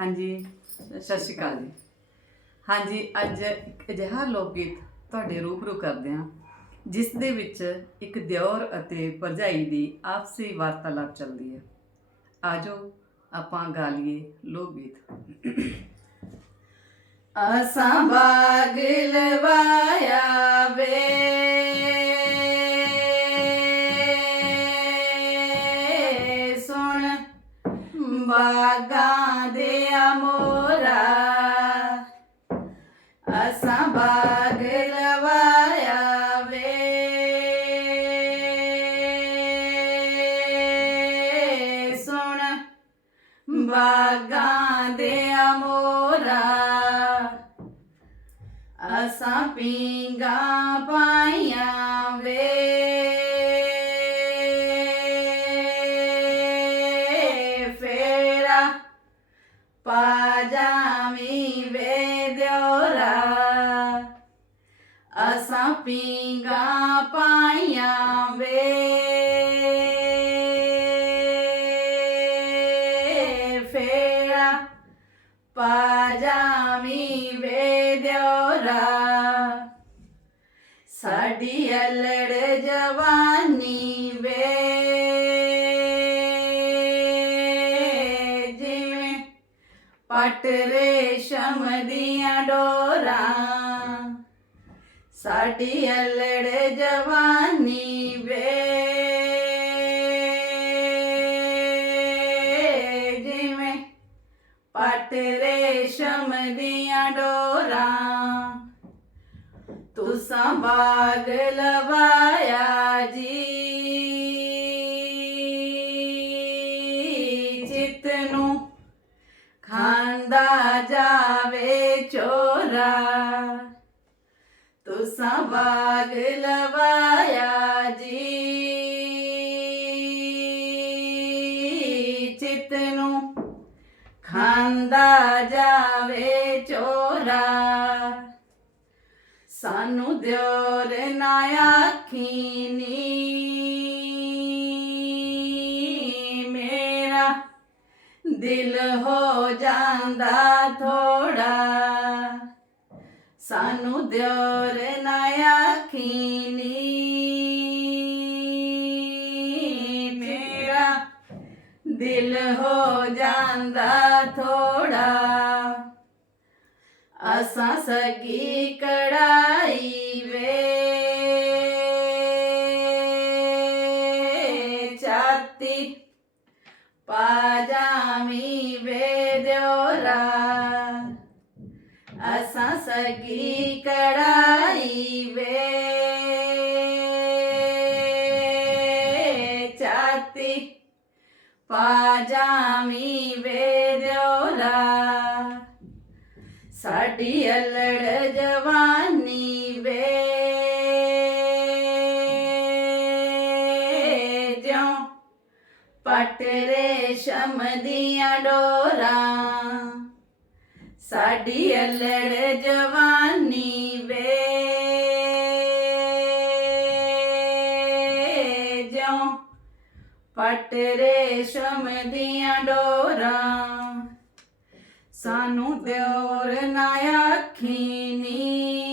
ਹਾਂਜੀ ਸਤਿ ਸ਼੍ਰੀ ਅਕਾਲ ਜੀ। ਹਾਂਜੀ ਅੱਜ ਇੱਕ ਅਜਿਹਾ ਲੋਕ ਗੀਤ ਤੁਹਾਡੇ ਰੂਬਰੂ ਕਰਦੇ ਹਾਂ ਜਿਸ ਦੇ ਵਿੱਚ ਇੱਕ ਦਿਓਰ ਅਤੇ ਭਰਜਾਈ ਦੀ ਆਪਸੀ ਵਾਰਤਾਲਾਪ ਚੱਲਦੀ ਹੈ। ਆਜੋ ਆਪਾਂ ਗਾ ਲਈਏ ਲੋਕ ਗੀਤ ਅਸਾਂ ਬਾਗ ਲਵਾਇਆ ਵੇ ਬਾਗਾਂ ਦੇ ਅਮੋਰਾ ਅਸਾਂ ਬਾਗ ਲਵਾਇਆ ਵੇ ਸੁਣ ਬਾਗਾਂ ਦੇ ਅਮੋਰਾ ਅਸਾਂ ਪੀਂਗਾ ਪਾਈਆਂ ਵੇ ਫੇਰਾ ਪਾਜਾਮੀ ਵੇ ਦਿਓਰਾ ਅਸਾਂ ਪੀਂਗਾ ਪਾਈਆਂ ਵੇ ਫੇਰਾ ਪਾਜਾਮੀ ਵੇ ਦਿਓਰਾ ਪਟ ਰੇਸ਼ਮ ਦੀਆਂ ਡੋਰਾਂ। ਸਾਡੀ ਅਲੜ ਜਵਾਨੀ ਵੇ। ਜਿਵੇਂ ਪਟ ਰੇਸ਼ਮ ਦੀਆਂ ਡੋਰਾਂ। ਤੂੰ ਬਾਗ ਲਵਾਇਆ ਜੀ। ਚੋਰਾ ਤੁਸਾਂ ਬਾਗ ਲਵਾਇਆ ਜੀ। ਚਿਤ ਨੂੰ ਖਾਂਦਾ ਜਾਵੇ ਚੋਰਾ। ਸਾਨੂੰ ਦਿਓਰ ਨਾ ਆਖੀਨੀ। ਮੇਰਾ ਦਿਲ ਹੋ ਜਾਂਦਾ ਥੋੜਾ। ਸਾਨੂੰ ਦਿਓਰ ਨਾ ਆਖੀਨੀ। ਮੇਰਾ ਦਿਲ ਹੋ ਜਾਂਦਾ ਥੋੜਾ। ਅਸਾਂ ਸਗੀ ਕੜਾਈ ਵੇ। ਚਾਤੀ ਪਾਜਾਮੀ ਵੇ। ਅਸਾਂ ਸਗੀ ਕੜਾਈ ਵੇ ਚਾਤੀ ਪਾਜਾਮੀ ਵੇ ਦਿਓਰਾ ਸਾਡੀ ਅਲੜ ਜਵਾਨੀ ਵੇ ਜਿਉਂ ਪਟ ਰੇਸ਼ਮ ਡੋਰਾਂ ਸਾਡੀ ਅਲੜ ਜਵਾਨੀ ਵੇ। ਜਿਉਂ ਪਟ ਰੇਸ਼ਮ ਦੀਆਂ ਡੋਰਾਂ ਸਾਨੂੰ ਦਿਓਰ ਨਾ ਆਖੀਨੀ